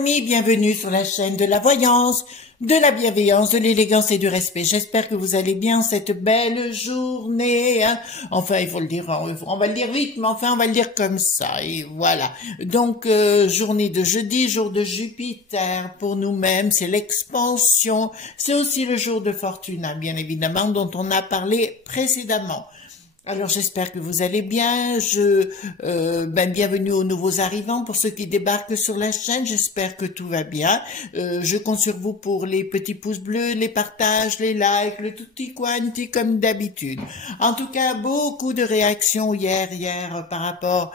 amis, bienvenue sur la chaîne de la voyance, de la bienveillance, de l'élégance et du respect. J'espère que vous allez bien cette belle journée. Hein. Enfin, il faut le dire, on va le dire vite, mais enfin, on va le dire comme ça. Et voilà. Donc, journée de jeudi, jour de Jupiter pour nous-mêmes, c'est l'expansion. C'est aussi le jour de Fortuna, bien évidemment, dont on a parlé précédemment. Alors j'espère que vous allez bien, bienvenue aux nouveaux arrivants, pour ceux qui débarquent sur la chaîne, j'espère que tout va bien, je compte sur vous pour les petits pouces bleus, les partages, les likes, le tutti quanti comme d'habitude. En tout cas, beaucoup de réactions hier par rapport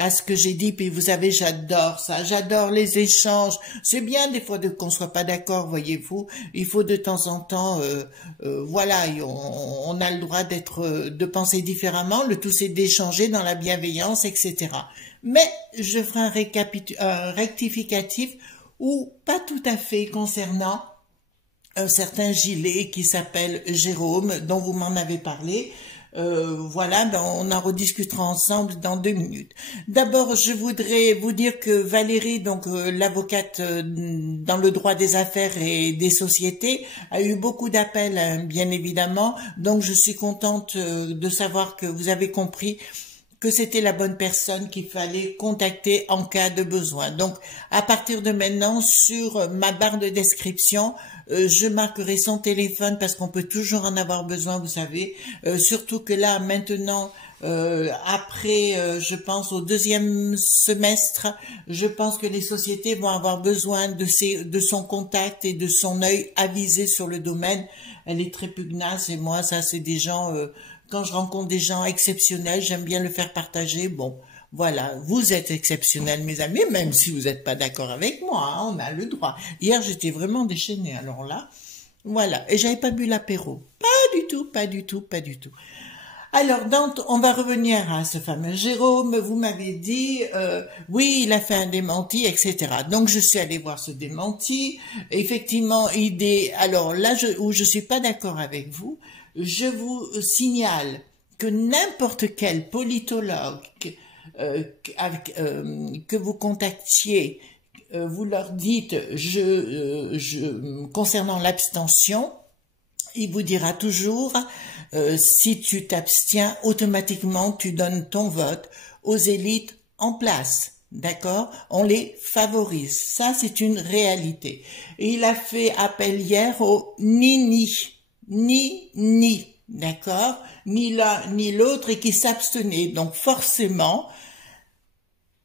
à ce que j'ai dit, puis vous savez, j'adore ça, j'adore les échanges. C'est bien des fois qu'on soit pas d'accord, voyez-vous. Il faut de temps en temps, voilà, on a le droit de penser différemment. Le tout c'est d'échanger dans la bienveillance, etc. Mais je ferai un rectificatif ou pas tout à fait concernant un certain gilet qui s'appelle Jérôme, dont vous m'en avez parlé. Voilà, on en rediscutera ensemble dans 2 minutes. D'abord, je voudrais vous dire que Valérie, donc l'avocate dans le droit des affaires et des sociétés, a eu beaucoup d'appels, bien évidemment. Donc, je suis contente de savoir que vous avez compris que c'était la bonne personne qu'il fallait contacter en cas de besoin. Donc, à partir de maintenant, sur ma barre de description, je marquerai son téléphone parce qu'on peut toujours en avoir besoin, vous savez. Surtout que là, maintenant, après, je pense au 2e semestre, je pense que les sociétés vont avoir besoin de son contact et de son œil avisé sur le domaine. Elle est très pugnace et moi, ça, c'est des gens... quand je rencontre des gens exceptionnels, j'aime bien le faire partager. Bon, voilà, vous êtes exceptionnels, mes amis, même si vous n'êtes pas d'accord avec moi, hein, on a le droit. Hier, j'étais vraiment déchaînée, alors là, voilà. Et j'avais pas bu l'apéro. Pas du tout, pas du tout, pas du tout. Alors, on va revenir à ce fameux Jérôme. Vous m'avez dit, oui, il a fait un démenti, etc. Donc, je suis allée voir ce démenti. Effectivement, alors là, où je suis pas d'accord avec vous, je vous signale que n'importe quel politologue que vous contactiez, vous leur dites, concernant l'abstention, il vous dira toujours, si tu t'abstiens, automatiquement tu donnes ton vote aux élites en place. D'accord? On les favorise. Ça, c'est une réalité. Et il a fait appel hier au ni, d'accord? Ni l'un ni l'autre et qui s'abstenait. Donc forcément,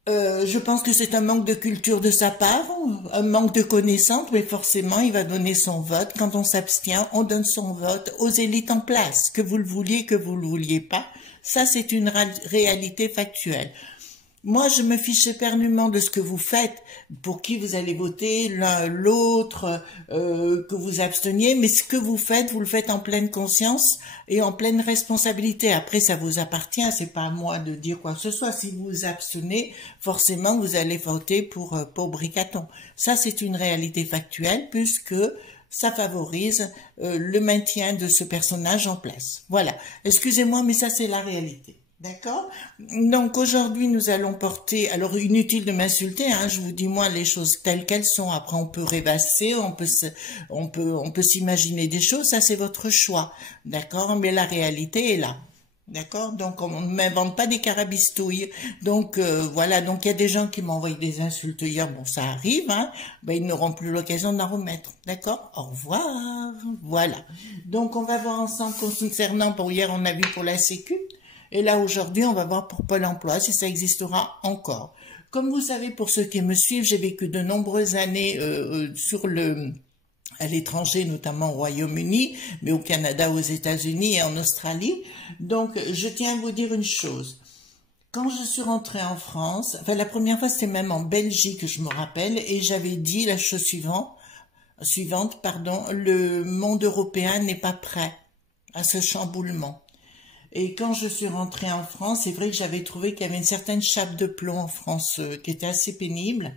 je pense que c'est un manque de culture de sa part, un manque de connaissances, mais forcément, il va donner son vote. Quand on s'abstient, on donne son vote aux élites en place, que vous le vouliez, que vous le vouliez pas. Ça, c'est une réalité factuelle. Moi, je me fiche éperdument de ce que vous faites, pour qui vous allez voter, l'un, l'autre, que vous absteniez, mais ce que vous le faites en pleine conscience et en pleine responsabilité. Après, ça vous appartient, c'est pas à moi de dire quoi que ce soit. Si vous vous abstenez, forcément, vous allez voter pour Bricaton. Ça, c'est une réalité factuelle, puisque ça favorise le maintien de ce personnage en place. Voilà. Excusez-moi, mais ça, c'est la réalité. D'accord? Donc aujourd'hui nous allons porter, alors inutile de m'insulter, hein, je vous dis moi les choses telles qu'elles sont. Après on peut rêvasser, on peut s'imaginer des choses, ça c'est votre choix, d'accord? Mais la réalité est là, d'accord? Donc on ne m'invente pas des carabistouilles. Donc voilà, donc il y a des gens qui m'ont envoyé des insultes hier, bon ça arrive, hein, ben ils n'auront plus l'occasion d'en remettre, d'accord? Au revoir, voilà. Donc on va voir ensemble concernant, pour hier on a vu pour la Sécu. Et là, aujourd'hui, on va voir pour Pôle emploi si ça existera encore. Comme vous savez, pour ceux qui me suivent, j'ai vécu de nombreuses années à l'étranger, notamment au Royaume-Uni, mais au Canada, aux États-Unis et en Australie. Donc, je tiens à vous dire une chose. Quand je suis rentrée en France, enfin la première fois, c'était même en Belgique, je me rappelle, et j'avais dit la chose suivante, le monde européen n'est pas prêt à ce chamboulement. Et quand je suis rentrée en France, c'est vrai que j'avais trouvé qu'il y avait une certaine chape de plomb en France qui était assez pénible,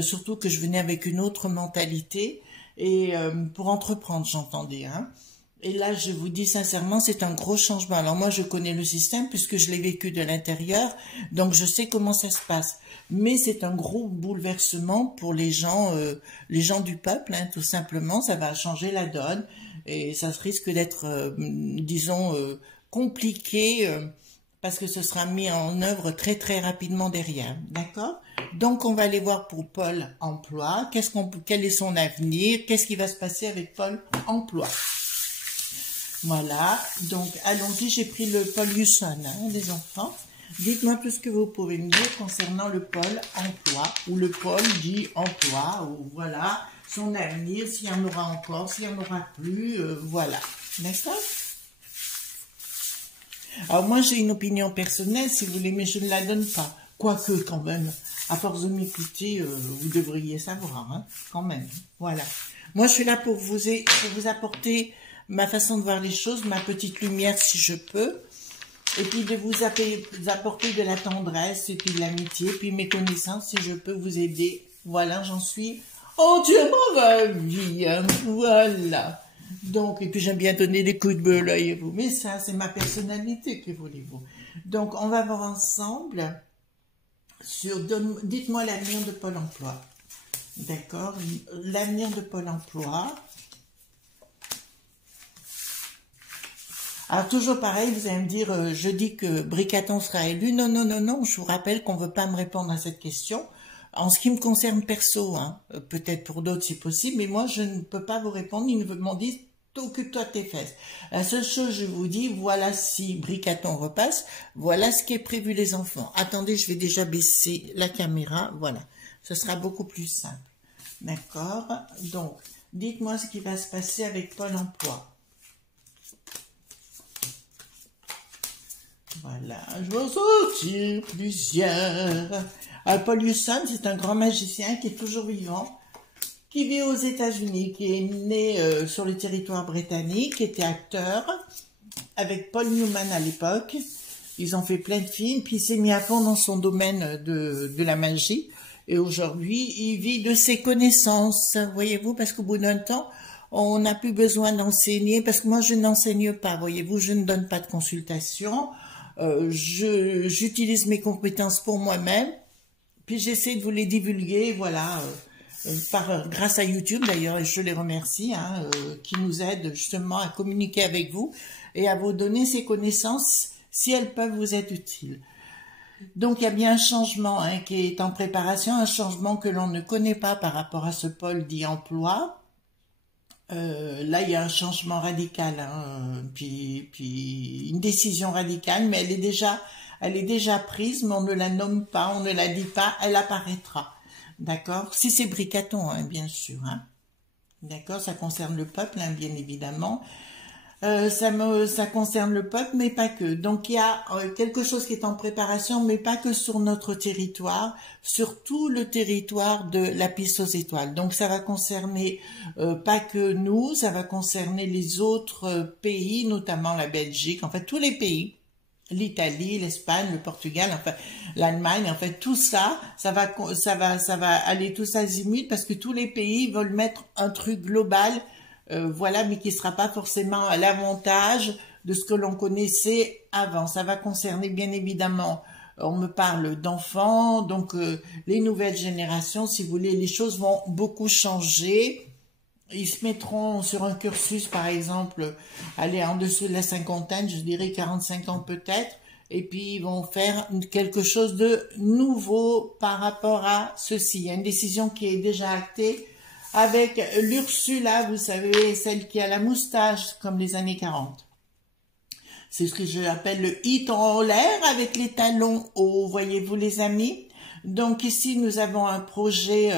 surtout que je venais avec une autre mentalité, et pour entreprendre, j'entendais, hein. Et là, je vous dis sincèrement, c'est un gros changement. Alors moi, je connais le système puisque je l'ai vécu de l'intérieur, donc je sais comment ça se passe. Mais c'est un gros bouleversement pour les gens du peuple, hein, tout simplement. Ça va changer la donne et ça risque d'être, disons, compliqué parce que ce sera mis en œuvre très très rapidement derrière. D'accord? Donc on va aller voir pour Pôle Emploi. Quel est son avenir? Qu'est-ce qui va se passer avec Pôle Emploi? Voilà, donc allons-y, j'ai pris le Pôle Husson, hein, les enfants. Dites-moi tout ce que vous pouvez me dire concernant le Pôle Emploi, ou le Pôle dit Emploi, ou voilà, son avenir, s'il y en aura encore, s'il y en aura plus, voilà. D'accord? Alors moi j'ai une opinion personnelle, si vous voulez, mais je ne la donne pas. Quoique quand même, à force de m'écouter, vous devriez savoir, hein, quand même. Voilà. Moi je suis là pour vous apporter ma façon de voir les choses, ma petite lumière si je peux, et puis de vous apporter de la tendresse, et puis de l'amitié, puis mes connaissances si je peux vous aider. Voilà, j'en suis entièrement ravie, hein, voilà. Donc, et puis j'aime bien donner des coups de bol à vous, mais ça c'est ma personnalité, que voulez-vous. Donc on va voir ensemble sur, dites-moi l'avenir de Pôle Emploi. D'accord, l'avenir de Pôle Emploi. Alors toujours pareil, vous allez me dire, je dis que Bricaton sera élu. Non, non, non, non, je vous rappelle qu'on ne veut pas me répondre à cette question. En ce qui me concerne perso, hein, peut-être pour d'autres c'est possible, mais moi je ne peux pas vous répondre, ils m'ont dit, occupe-toi de tes fesses. La seule chose, je vous dis, voilà si Bricaton repasse, voilà ce qui est prévu les enfants. Attendez, je vais déjà baisser la caméra, voilà. Ce sera beaucoup plus simple. D'accord? Donc, dites-moi ce qui va se passer avec Pôle Emploi. Voilà, je vais en sortir plusieurs. Paul Husson, c'est un grand magicien qui est toujours vivant, qui vit aux États-Unis, qui est né sur le territoire britannique, qui était acteur, avec Paul Newman à l'époque. Ils ont fait plein de films, puis il s'est mis à fond dans son domaine de la magie. Et aujourd'hui, il vit de ses connaissances, voyez-vous, parce qu'au bout d'un temps, on n'a plus besoin d'enseigner, parce que moi, je n'enseigne pas, voyez-vous, je ne donne pas de consultation. J'utilise mes compétences pour moi-même, puis j'essaie de vous les divulguer, voilà, grâce à YouTube d'ailleurs, et je les remercie, hein, qui nous aide justement à communiquer avec vous et à vous donner ces connaissances si elles peuvent vous être utiles. Donc il y a bien un changement, hein, qui est en préparation, un changement que l'on ne connaît pas par rapport à ce pôle dit emploi. Là, il y a un changement radical, hein, puis une décision radicale, mais elle est déjà prise, mais on ne la nomme pas, on ne la dit pas, elle apparaîtra. D'accord? Si c'est Bricaton, hein, bien sûr. Hein. D'accord? Ça concerne le peuple, hein, bien évidemment. Ça concerne le peuple, mais pas que. Donc, il y a quelque chose qui est en préparation, mais pas que sur notre territoire, sur tout le territoire de la piste aux étoiles. Donc, ça va concerner pas que nous, ça va concerner les autres pays, notamment la Belgique, en fait, tous les pays. L'Italie, l'Espagne, le Portugal, enfin l'Allemagne, en fait tout ça, ça va aller tous azimuts parce que tous les pays veulent mettre un truc global, voilà, mais qui sera pas forcément à l'avantage de ce que l'on connaissait avant. Ça va concerner bien évidemment, on me parle d'enfants, donc les nouvelles générations, si vous voulez, les choses vont beaucoup changer. Ils se mettront sur un cursus, par exemple, aller en dessous de la cinquantaine, je dirais 45 ans peut-être, et puis ils vont faire quelque chose de nouveau par rapport à ceci. Il y a une décision qui est déjà actée avec l'Ursula, vous savez, celle qui a la moustache, comme les années 40. C'est ce que j'appelle le hit en l'air avec les talons hauts, voyez-vous les amis? Donc ici, nous avons un projet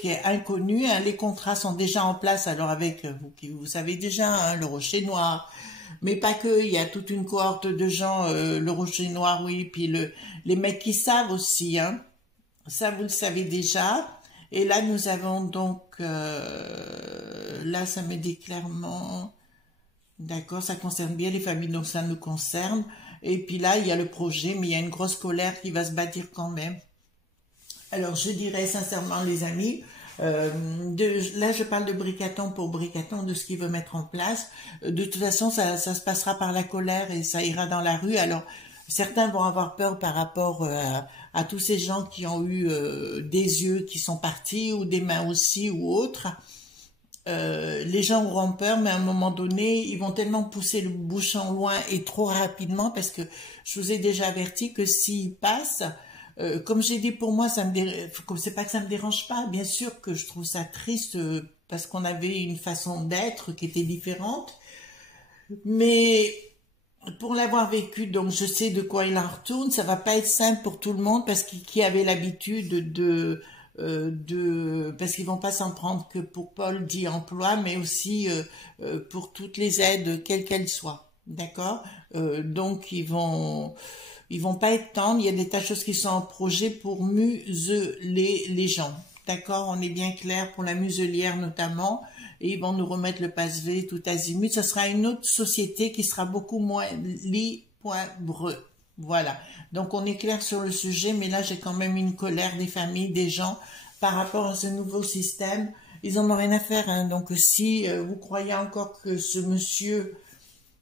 qui est inconnu. Hein, les contrats sont déjà en place. Alors avec vous savez déjà, hein, le Rocher Noir, mais pas que. Il y a toute une cohorte de gens. Le Rocher Noir, oui. Puis les mecs qui savent aussi. Hein, ça, vous le savez déjà. Et là, nous avons donc là, ça me dit clairement. D'accord, ça concerne bien les familles, donc ça nous concerne. Et puis là, il y a le projet, mais il y a une grosse colère qui va se bâtir quand même. Alors, je dirais sincèrement, les amis, Là, je parle de Bricaton pour Bricaton, de ce qu'il veut mettre en place. De toute façon, ça se passera par la colère et ça ira dans la rue. Alors, certains vont avoir peur par rapport à tous ces gens qui ont eu des yeux qui sont partis ou des mains aussi ou autres. Les gens auront peur, mais à un moment donné, ils vont tellement pousser le bouchon loin et trop rapidement parce que je vous ai déjà averti que s'ils passent, comme j'ai dit pour moi, c'est pas que ça me dérange pas. Bien sûr que je trouve ça triste parce qu'on avait une façon d'être qui était différente, mais pour l'avoir vécu, donc je sais de quoi il en retourne. Ça va pas être simple pour tout le monde parce qui avait l'habitude parce qu'ils vont pas s'en prendre que pour Paul dit emploi, mais aussi pour toutes les aides, quelles qu'elles soient. D'accord. Donc ils vont pas être tendres. Il y a des tas de choses qui sont en projet pour museler les gens. D'accord, on est bien clair pour la muselière notamment. Et ils vont nous remettre le passe-V tout azimut. Ça sera une autre société qui sera beaucoup moins libre. Voilà. Donc on est clair sur le sujet, mais là j'ai quand même une colère des familles, des gens par rapport à ce nouveau système. Ils en ont rien à faire. Hein. Donc si vous croyez encore que ce monsieur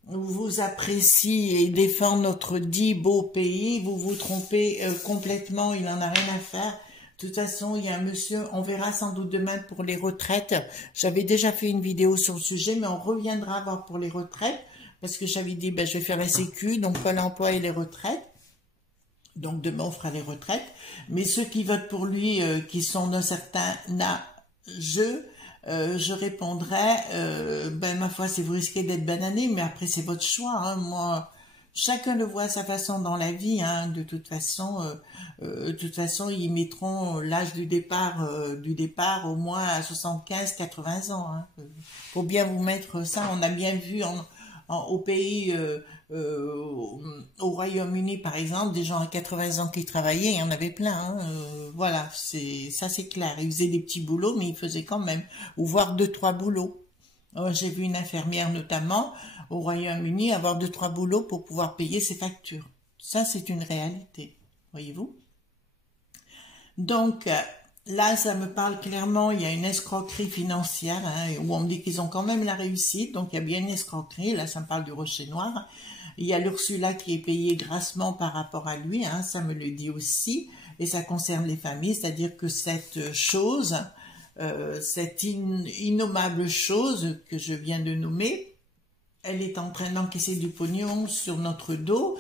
vous apprécie et défend notre dit beau pays, vous vous trompez complètement. Il en a rien à faire. De toute façon, il y a un monsieur, on verra sans doute demain pour les retraites. J'avais déjà fait une vidéo sur le sujet, mais on reviendra voir pour les retraites, parce que j'avais dit, ben, je vais faire la sécu, donc Pôle emploi et les retraites. Donc demain, on fera les retraites. Mais ceux qui votent pour lui, qui sont d'un certain âge, je répondrai, ben ma foi, si vous risquez d'être banané, mais après c'est votre choix. Hein, moi, chacun le voit à sa façon dans la vie. Hein, de toute façon, ils mettront l'âge du départ au moins à 75-80 ans. Hein. Faut bien vous mettre ça. On a bien vu au pays, au Royaume-Uni par exemple, des gens à 80 ans qui travaillaient, il y en avait plein. Hein, voilà, ça c'est clair. Ils faisaient des petits boulots, mais ils faisaient quand même, ou voire 2-3 boulots. J'ai vu une infirmière notamment au Royaume-Uni avoir 2-3 boulots pour pouvoir payer ses factures. Ça c'est une réalité, voyez-vous. Donc là, ça me parle clairement, il y a une escroquerie financière, hein, où on me dit qu'ils ont quand même la réussite, donc il y a bien une escroquerie, là ça me parle du Rocher Noir. Il y a l'Ursula qui est payée grassement par rapport à lui, hein, ça me le dit aussi, et ça concerne les familles, c'est-à-dire que cette chose, cette innommable chose que je viens de nommer, elle est en train d'encaisser du pognon sur notre dos,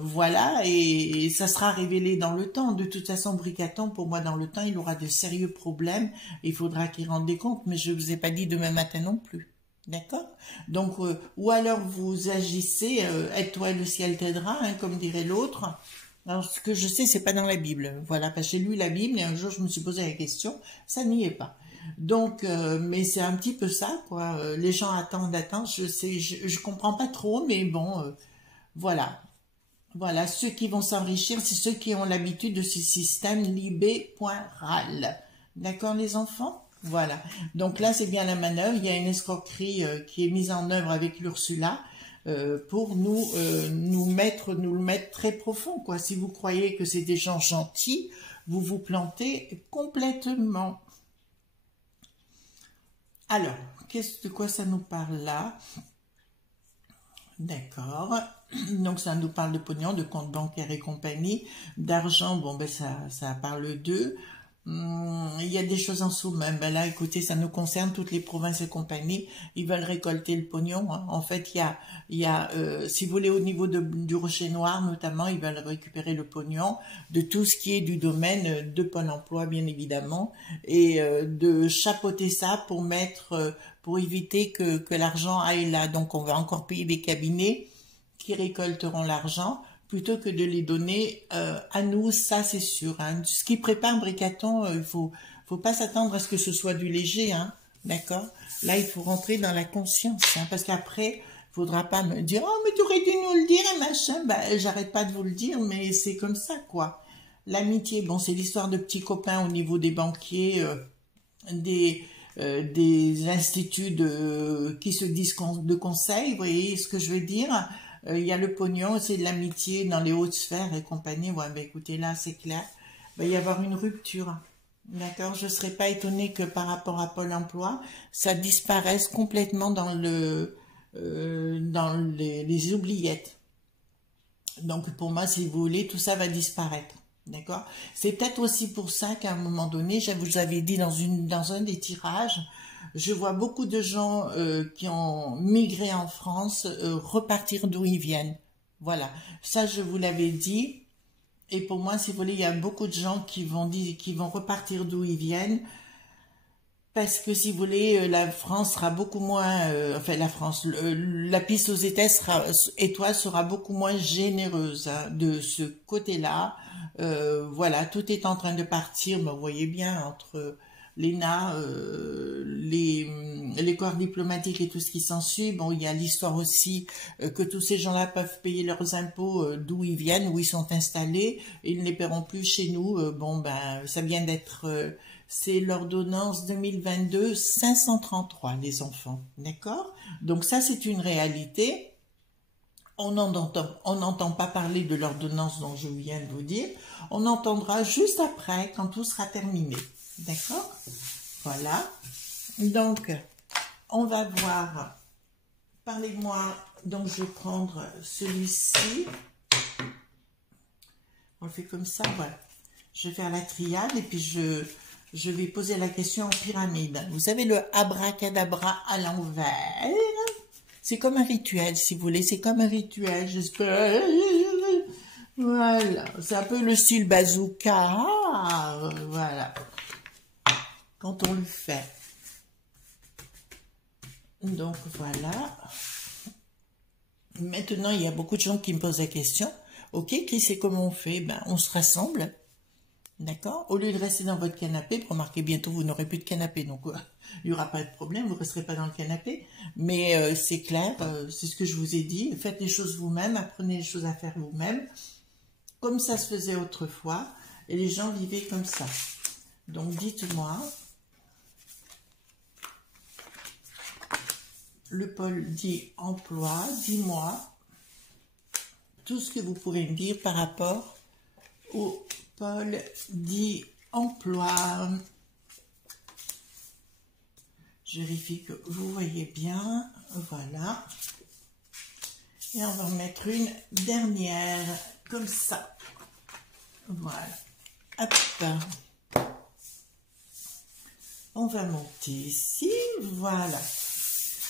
voilà, et ça sera révélé dans le temps. De toute façon, Bricaton, pour moi, dans le temps, il aura de sérieux problèmes. Il faudra qu'il rende des comptes, mais je ne vous ai pas dit demain matin non plus. D'accord. Donc, ou alors vous agissez, aide-toi et le ciel t'aidera, hein, comme dirait l'autre. Alors, ce que je sais, c'est pas dans la Bible. Voilà, parce que j'ai lu la Bible et un jour, je me suis posé la question, ça n'y est pas. Donc, mais c'est un petit peu ça, quoi. Les gens attendent. Je comprends pas trop, mais bon, voilà. Voilà, ceux qui vont s'enrichir, c'est ceux qui ont l'habitude de ce système libé.ral. D'accord, les enfants? Voilà. Donc là, c'est bien la manœuvre. Il y a une escroquerie qui est mise en œuvre avec l'Ursula pour nous le mettre très profond, quoi. Si vous croyez que c'est des gens gentils, vous vous plantez complètement. Alors, de quoi ça nous parle là? D'accord. Donc, ça nous parle de pognon, de compte bancaire et compagnie, d'argent, bon, ben ça parle d'eux. Il y a des choses en dessous même. Ben là, écoutez, ça nous concerne, toutes les provinces et compagnies. Ils veulent récolter le pognon. Hein. En fait, il y a si vous voulez, au niveau du Rocher Noir, notamment, ils veulent récupérer le pognon de tout ce qui est du domaine de Pôle emploi, bien évidemment, et de chapeauter ça pour éviter que l'argent aille là. Donc, on va encore payer des cabinets qui récolteront l'argent plutôt que de les donner à nous, ça c'est sûr. Hein. Ce qui prépare Bricaton, il faut pas s'attendre à ce que ce soit du léger, hein, d'accord. Là, il faut rentrer dans la conscience, hein, parce qu'après, il faudra pas me dire « Oh, mais tu aurais dû nous le dire et machin ». Ben, j'arrête pas de vous le dire, mais c'est comme ça, quoi. L'amitié, bon, c'est l'histoire de petits copains au niveau des banquiers, des instituts qui se disent de conseil, vous voyez ce que je veux dire. Il y a le pognon, c'est de l'amitié dans les hautes sphères et compagnie. Ouais, ben écoutez, là, c'est clair. Il va y avoir une rupture. D'accord, je ne serais pas étonnée que par rapport à Pôle emploi, ça disparaisse complètement dans les oubliettes. Donc pour moi, si vous voulez, tout ça va disparaître. D'accord? C'est peut-être aussi pour ça qu'à un moment donné, je vous avais dit dans un des tirages, je vois beaucoup de gens qui ont migré en France repartir d'où ils viennent. Voilà, ça je vous l'avais dit. Et pour moi, si vous voulez, il y a beaucoup de gens qui vont repartir d'où ils viennent. Parce que si vous voulez, la France sera beaucoup moins, enfin la France, la piste aux étoiles sera beaucoup moins généreuse hein, de ce côté-là. Voilà, tout est en train de partir, mais vous voyez bien, entre l'ENA, les corps diplomatiques et tout ce qui s'ensuit. Bon, il y a l'histoire aussi que tous ces gens-là peuvent payer leurs impôts d'où ils viennent, où ils sont installés, et ils ne les paieront plus chez nous. Bon, ben, ça vient d'être... c'est l'ordonnance 2022 533, les enfants, d'accord? Donc ça, c'est une réalité. On n'entend pas parler de l'ordonnance dont je viens de vous dire. On entendra juste après, quand tout sera terminé, d'accord? Voilà. Donc, on va voir. Parlez-moi. Donc, je vais prendre celui-ci. On le fait comme ça, voilà. Je vais faire la triade et puis je vais poser la question en pyramide. Vous savez, le abracadabra à l'envers, c'est comme un rituel, si vous voulez. C'est comme un rituel, j'espère. Voilà, c'est un peu le style bazooka. Voilà, quand on le fait. Donc, voilà. Maintenant, il y a beaucoup de gens qui me posent la question. Ok, qui sait comment on fait? Ben, on se rassemble. D'accord? Au lieu de rester dans votre canapé, remarquez, bientôt vous n'aurez plus de canapé, donc il n'y aura pas de problème, vous ne resterez pas dans le canapé. Mais c'est clair, c'est ce que je vous ai dit, faites les choses vous-même, apprenez les choses à faire vous-même, comme ça se faisait autrefois, et les gens vivaient comme ça. Donc dites-moi, le pôle dit emploi, dis-moi tout ce que vous pourrez me dire par rapport au pôle dit emploi. Je vérifie que vous voyez bien. Voilà. Et on va en mettre une dernière, comme ça. Voilà. Hop. On va monter ici. Voilà.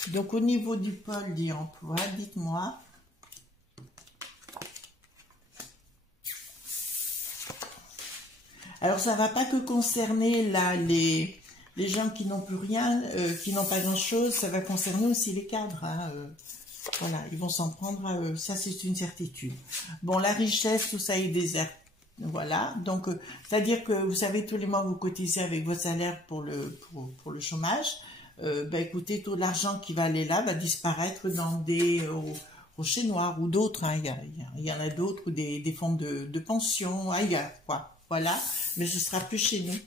Donc, au niveau du pôle dit emploi, dites-moi. Alors, ça ne va pas que concerner là les gens qui n'ont plus rien, qui n'ont pas grand-chose, ça va concerner aussi les cadres. Hein, voilà, ils vont s'en prendre à eux, ça c'est une certitude. Bon, la richesse, tout ça est désert. Voilà, donc c'est-à-dire que vous savez, tous les mois vous cotisez avec votre salaire pour le chômage. Ben, écoutez, tout l'argent qui va aller là va disparaître dans des rochers noirs ou d'autres. Hein, il y en a d'autres, ou des fonds de pension ailleurs, quoi. Voilà, mais ce sera plus chez nous,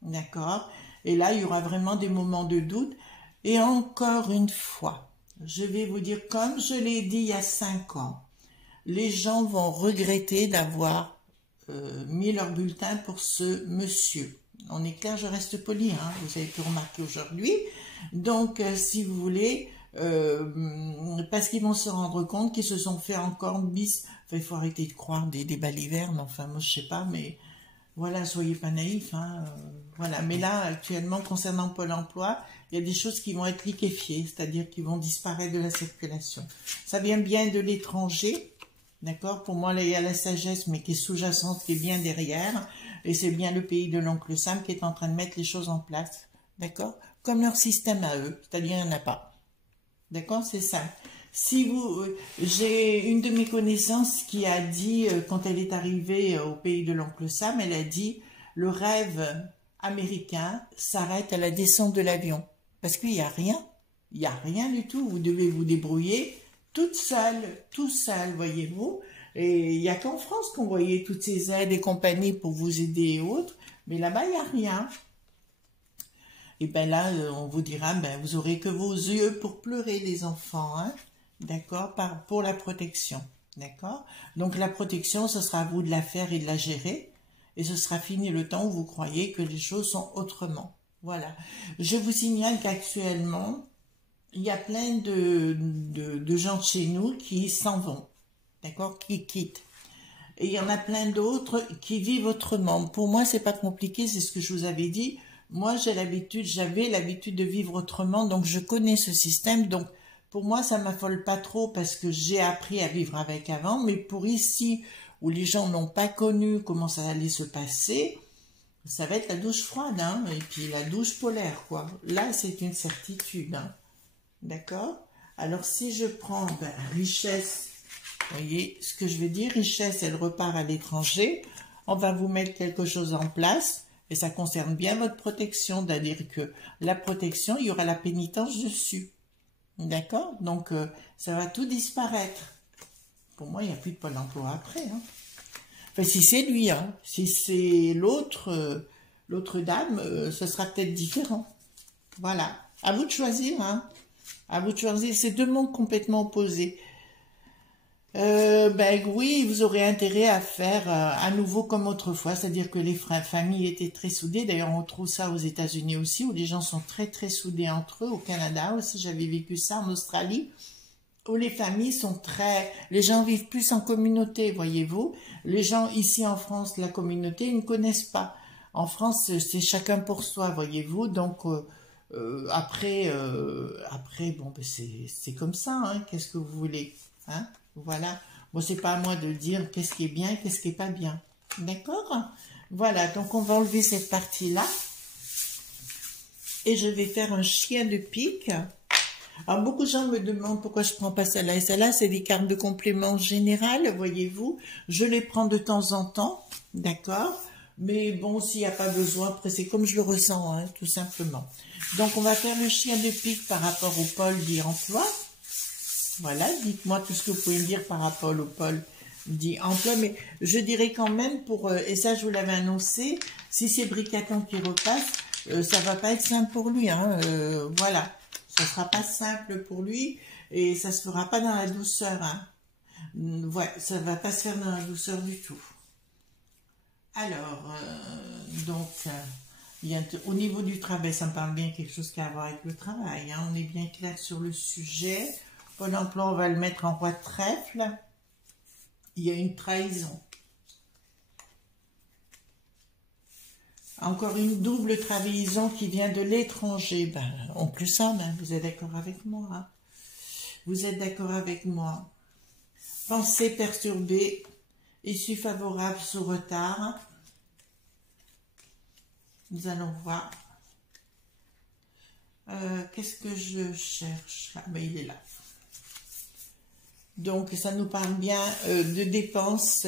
d'accord? Et là, il y aura vraiment des moments de doute. Et encore une fois, je vais vous dire, comme je l'ai dit il y a 5 ans, les gens vont regretter d'avoir mis leur bulletin pour ce monsieur. On est clair, je reste poli, hein, vous avez pu remarquer aujourd'hui. Donc, si vous voulez, parce qu'ils vont se rendre compte qu'ils se sont fait encore bis. Enfin, il faut arrêter de croire des balivernes, enfin, moi, je sais pas, mais... Voilà, soyez pas naïfs, hein, voilà. Mais là, actuellement, concernant Pôle emploi, il y a des choses qui vont être liquéfiées, c'est-à-dire qui vont disparaître de la circulation. Ça vient bien de l'étranger, d'accord? Pour moi, là, il y a la sagesse, mais qui est sous-jacente, qui est bien derrière, et c'est bien le pays de l'oncle Sam qui est en train de mettre les choses en place, d'accord? Comme leur système à eux, c'est-à-dire il n'y en a pas, d'accord? C'est ça. Si vous, j'ai une de mes connaissances qui a dit, quand elle est arrivée au pays de l'oncle Sam, elle a dit, le rêve américain s'arrête à la descente de l'avion. Parce qu'il n'y a rien du tout. Vous devez vous débrouiller toute seule, tout seul, voyez-vous. Et il n'y a qu'en France qu'on voyait toutes ces aides et compagnies pour vous aider et autres. Mais là-bas, il n'y a rien. Et bien là, on vous dira, ben, vous aurez que vos yeux pour pleurer, les enfants, hein. D'accord, pour la protection, d'accord. Donc la protection, ce sera à vous de la faire et de la gérer. et ce sera fini le temps où vous croyez que les choses sont autrement. Voilà. Je vous signale qu'actuellement, il y a plein de gens de chez nous qui s'en vont, d'accord, qui quittent. Et il y en a plein d'autres qui vivent autrement. Pour moi, c'est pas compliqué, c'est ce que je vous avais dit. Moi, j'avais l'habitude de vivre autrement, donc je connais ce système. Donc, pour moi, ça m'affole pas trop parce que j'ai appris à vivre avec avant. Mais pour ici, où les gens n'ont pas connu comment ça allait se passer, ça va être la douche froide, hein, et puis la douche polaire, quoi. Là, c'est une certitude, hein. D'accord? Alors, si je prends richesse, vous voyez ce que je veux dire, richesse, elle repart à l'étranger, on va vous mettre quelque chose en place, et ça concerne bien votre protection, c'est-à-dire que la protection, il y aura la pénitence dessus. D'accord? Donc, ça va tout disparaître. Pour moi, il n'y a plus de Pôle emploi après, hein. Enfin, si c'est lui, hein. Si c'est l'autre dame, ce sera peut-être différent. Voilà. À vous de choisir, hein. À vous de choisir. C'est deux mondes complètement opposés. Oui, vous aurez intérêt à faire à nouveau comme autrefois, c'est-à-dire que les familles étaient très soudées. D'ailleurs, on trouve ça aux États-Unis aussi, où les gens sont très très soudés entre eux. Au Canada aussi, j'avais vécu ça en Australie, où les familles sont très... Les gens vivent plus en communauté, voyez-vous. Les gens ici en France, la communauté, ils ne connaissent pas. En France, c'est chacun pour soi, voyez-vous. Donc, après, bon, c'est comme ça, hein. Qu'est-ce que vous voulez, hein? Voilà. Bon, c'est pas à moi de dire qu'est-ce qui est bien, qu'est-ce qui est pas bien. D'accord? Voilà, donc on va enlever cette partie-là. Et je vais faire un chien de pique. Alors, beaucoup de gens me demandent pourquoi je prends pas celle-là. Et celle-là, c'est des cartes de complément général, voyez-vous. Je les prends de temps en temps, d'accord? Mais bon, s'il n'y a pas besoin, après, c'est comme je le ressens, hein, tout simplement. Donc, on va faire le chien de pique par rapport au pôle dit emploi. Voilà, dites-moi tout ce que vous pouvez me dire par rapport au pôle dit emploi, mais je dirais quand même et ça je vous l'avais annoncé, si c'est Bricaton qui repasse, ça va pas être simple pour lui, hein, voilà, ça sera pas simple pour lui, et ça se fera pas dans la douceur, hein, ouais, ça va pas se faire dans la douceur du tout. Alors, au niveau du travail, ça me parle bien quelque chose qui a à voir avec le travail, hein, on est bien clair sur le sujet. Pôle emploi, on va le mettre en roi de trèfle. Il y a une trahison. Encore une double trahison qui vient de l'étranger. En plus ça, vous êtes d'accord avec moi, hein? Vous êtes d'accord avec moi. Pensée perturbée, issue favorable sous retard. Nous allons voir. Qu'est-ce que je cherche? Ah, il est là. Donc, ça nous parle bien de dépenses,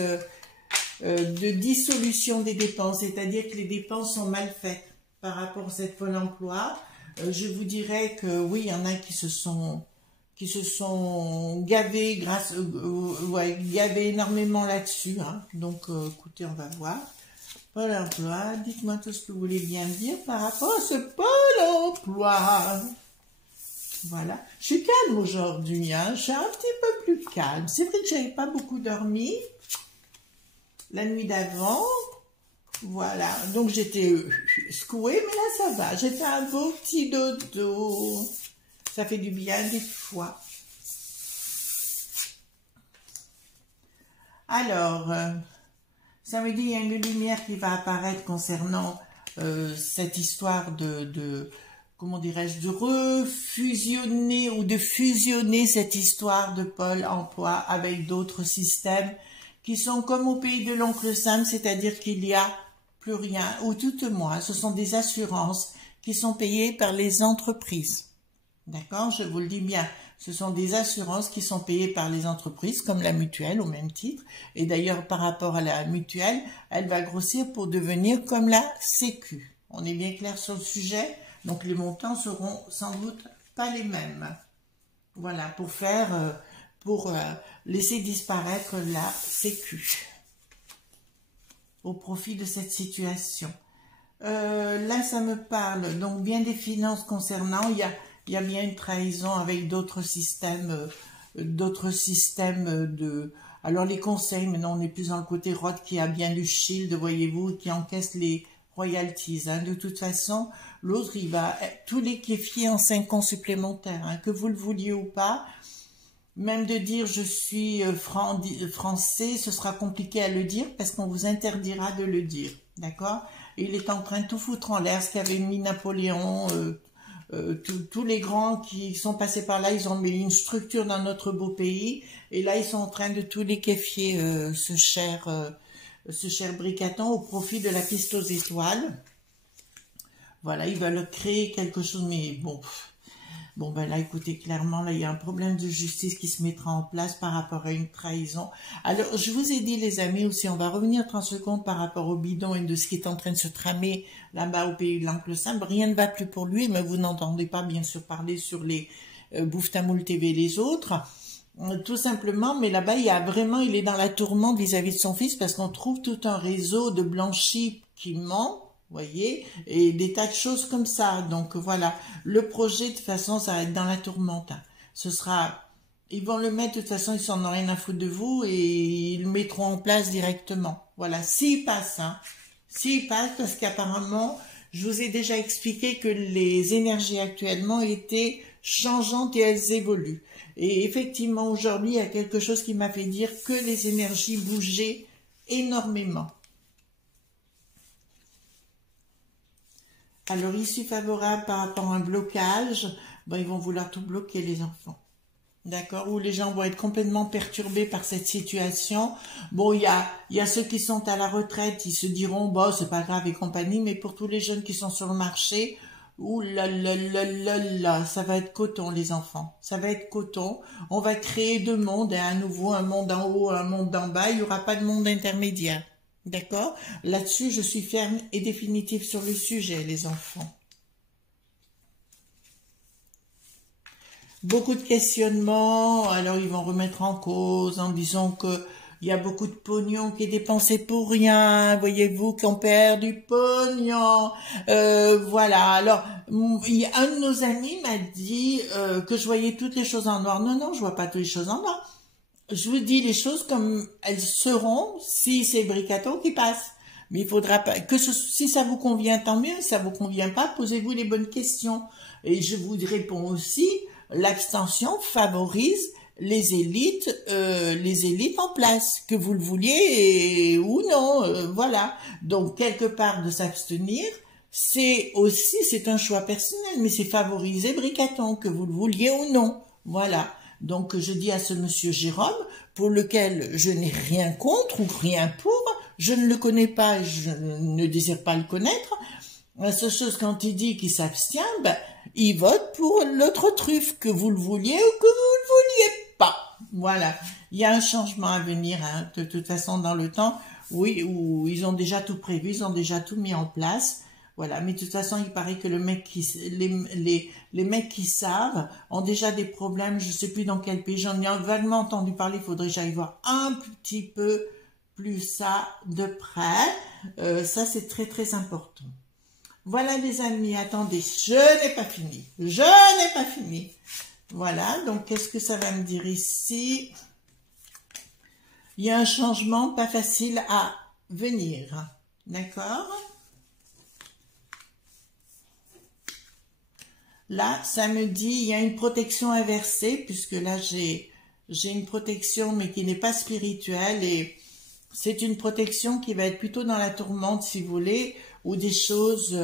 de dissolution des dépenses, c'est-à-dire que les dépenses sont mal faites par rapport à cette Pôle emploi. Je vous dirais que oui, il y en a qui se sont gavés gavés énormément là-dessus, hein. Donc, écoutez, on va voir. Pôle emploi, dites-moi tout ce que vous voulez bien dire par rapport à ce Pôle emploi. Voilà, je suis calme aujourd'hui, hein. Je suis un petit peu plus calme. C'est vrai que j'avais pas beaucoup dormi la nuit d'avant. Voilà, donc j'étais secouée, mais là ça va. J'ai fait un beau petit dodo. Ça fait du bien des fois. Alors, ça me dit il y a une lumière qui va apparaître concernant cette histoire comment dirais-je, de refusionner ou de fusionner cette histoire de Pôle emploi avec d'autres systèmes qui sont comme au pays de l'oncle Sam, c'est-à-dire qu'il n'y a plus rien, ou tout au moins, ce sont des assurances qui sont payées par les entreprises. D'accord? Je vous le dis bien, ce sont des assurances qui sont payées par les entreprises, comme la mutuelle au même titre. Et d'ailleurs, par rapport à la mutuelle, elle va grossir pour devenir comme la Sécu. On est bien clair sur le sujet? Donc, les montants seront sans doute pas les mêmes. Voilà, pour laisser disparaître la Sécu au profit de cette situation. Là, ça me parle donc bien des finances concernant. Il y a bien une trahison avec d'autres systèmes Alors les conseils, maintenant on est plus dans le côté Rod qui a bien du shield, voyez-vous, qui encaisse les royalties. Hein. De toute façon, l'autre, il va tous les kéfiers en 5 ans supplémentaires, hein, que vous le vouliez ou pas. Même de dire je suis français, ce sera compliqué à le dire parce qu'on vous interdira de le dire. D'accord? Il est en train de tout foutre en l'air, ce qu'avait mis Napoléon, tous les grands qui sont passés par là, ils ont mis une structure dans notre beau pays, et là ils sont en train de tous les kéfier ce cher Bricaton au profit de la piste aux étoiles. Voilà, ils veulent créer quelque chose, mais bon... Bon, ben là, écoutez, clairement, là, il y a un problème de justice qui se mettra en place par rapport à une trahison. Alors, je vous ai dit, les amis, aussi, on va revenir 30 secondes par rapport au bidon et de ce qui est en train de se tramer là-bas au pays de l'Oncle Simple. Rien ne va plus pour lui, mais vous n'entendez pas, bien sûr, parler sur les Bouftamoul TV et les autres. Tout simplement, mais là-bas, il est dans la tourmente vis-à-vis de son fils parce qu'on trouve tout un réseau de blanchis qui ment. Voyez, et des tas de choses comme ça. Donc voilà, le projet de toute façon, ça va être dans la tourmente. Ce sera, ils vont le mettre de toute façon, ils s'en ont rien à foutre de vous et ils le mettront en place directement. Voilà, s'il passe, hein, s'il passe, parce qu'apparemment, je vous ai déjà expliqué que les énergies actuellement étaient changeantes et elles évoluent. Et effectivement, aujourd'hui, il y a quelque chose qui m'a fait dire que les énergies bougeaient énormément. Alors, issue favorable par rapport à un blocage, ben, ils vont vouloir tout bloquer, les enfants. D'accord? Ou les gens vont être complètement perturbés par cette situation. Bon, il y a ceux qui sont à la retraite, ils se diront, bon, c'est pas grave et compagnie, mais pour tous les jeunes qui sont sur le marché, ouh là là là là là, ça va être coton, les enfants. Ça va être coton. On va créer deux mondes, hein, à nouveau, un monde en haut, un monde en bas. Il n'y aura pas de monde intermédiaire. D'accord? Là-dessus, je suis ferme et définitive sur le sujet, les enfants. Beaucoup de questionnements, alors ils vont remettre en cause en disant que il y a beaucoup de pognon qui est dépensé pour rien, voyez-vous, qu'on perd du pognon. Voilà, alors, un de nos amis m'a dit que je voyais toutes les choses en noir. Non, non, je vois pas toutes les choses en noir. Je vous dis les choses comme elles seront si c'est Bricaton qui passe. Mais il faudra pas si ça vous convient, tant mieux. Si ça vous convient pas, posez-vous les bonnes questions. Et je vous réponds aussi, l'abstention favorise les élites en place, que vous le vouliez ou non. Voilà. Donc quelque part de s'abstenir, c'est un choix personnel, mais c'est favoriser Bricaton, que vous le vouliez ou non. Voilà. Donc, je dis à ce monsieur Jérôme, pour lequel je n'ai rien contre ou rien pour, je ne le connais pas, je ne désire pas le connaître. La seule chose, quand il dit qu'il s'abstient, ben, il vote pour l'autre truffe, que vous le vouliez ou que vous le vouliez pas. Voilà. Il y a un changement à venir, hein, de toute façon, dans le temps, oui, où ils ont déjà tout prévu, ils ont déjà tout mis en place. Voilà, mais de toute façon, il paraît que les mecs qui savent ont déjà des problèmes, je ne sais plus dans quel pays, j'en ai vaguement entendu parler, il faudrait que j'aille voir un petit peu plus ça de près. Ça, c'est très très important. Voilà les amis, attendez, je n'ai pas fini. Je n'ai pas fini. Voilà, donc qu'est-ce que ça va me dire ici? Il y a un changement pas facile à venir. D'accord? Là, ça me dit, il y a une protection inversée, puisque là, j'ai une protection, mais qui n'est pas spirituelle, et c'est une protection qui va être plutôt dans la tourmente, si vous voulez, ou des choses,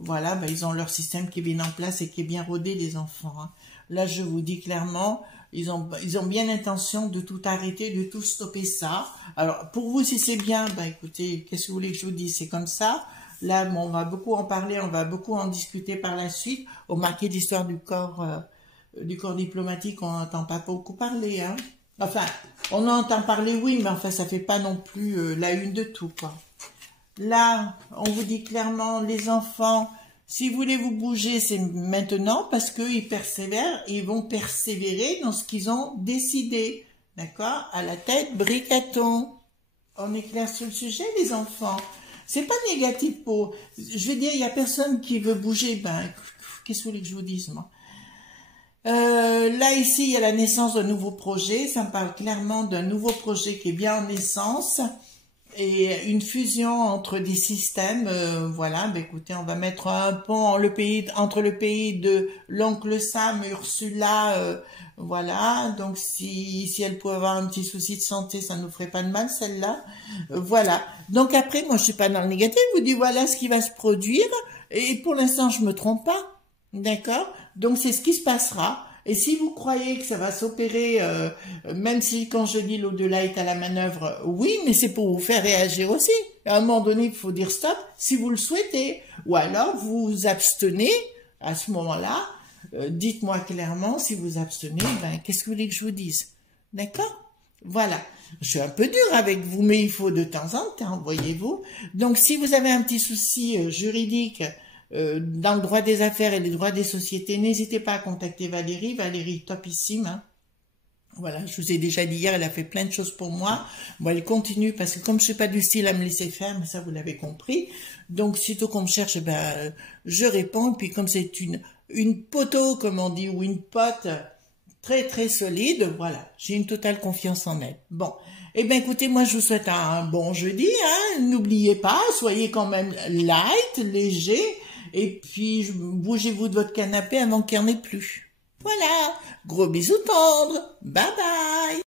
voilà, ben, ils ont leur système qui est bien en place et qui est bien rodé, les enfants. Hein. Là, je vous dis clairement, ils ont bien l'intention de tout arrêter, de tout stopper ça. Alors, pour vous, si c'est bien, ben écoutez, qu'est-ce que vous voulez que je vous dise, c'est comme ça. Là, bon, on va beaucoup en parler, on va beaucoup en discuter par la suite. Au marqué d'histoire du corps diplomatique, on n'entend pas beaucoup parler, hein. Enfin, on en entend parler, oui, mais enfin, ça fait pas non plus la une de tout, quoi. Là, on vous dit clairement, les enfants, si vous voulez vous bouger, c'est maintenant, parce qu'ils persévèrent, ils vont persévérer dans ce qu'ils ont décidé. D'accord? À la tête, Bricaton. On est clair sur le sujet, les enfants. C'est pas négatif pour... Je veux dire, il y a personne qui veut bouger. Ben, qu'est-ce que vous voulez que je vous dise, moi? Là, ici, il y a la naissance d'un nouveau projet. Ça me parle clairement d'un nouveau projet qui est bien en naissance et une fusion entre des systèmes. Voilà, ben écoutez, on va mettre un pont entre le pays de l'oncle Sam et Ursula. Voilà, donc si elle pouvait avoir un petit souci de santé, ça ne nous ferait pas de mal, celle-là. Voilà. Donc après, moi, je suis pas dans le négatif. Je vous dis, voilà ce qui va se produire. Et pour l'instant, je me trompe pas. D'accord? Donc c'est ce qui se passera. Et si vous croyez que ça va s'opérer, même si quand je dis l'au-delà est à la manœuvre, oui, mais c'est pour vous faire réagir aussi. À un moment donné, il faut dire stop si vous le souhaitez. Ou alors vous vous abstenez à ce moment-là. Dites-moi clairement si vous abstenez, ben, qu'est-ce que vous voulez que je vous dise? D'accord? Voilà. Je suis un peu dure avec vous, mais il faut de temps en temps, voyez-vous. Donc si vous avez un petit souci juridique, dans le droit des affaires et les droits des sociétés, n'hésitez pas à contacter Valérie. Valérie, topissime. Hein. Voilà, je vous ai déjà dit hier, elle a fait plein de choses pour moi. Bon, elle continue parce que comme je suis pas du style à me laisser faire, mais ça vous l'avez compris. Donc, sitôt qu'on me cherche, ben, je réponds. Puis comme c'est une poteau, comme on dit, ou une pote très très solide, voilà, j'ai une totale confiance en elle. Bon, eh bien écoutez, moi je vous souhaite un bon jeudi. Hein. N'oubliez pas, soyez quand même light, léger. Et puis, bougez-vous de votre canapé avant qu'il n'y en ait plus. Voilà. Gros bisous tendres. Bye bye.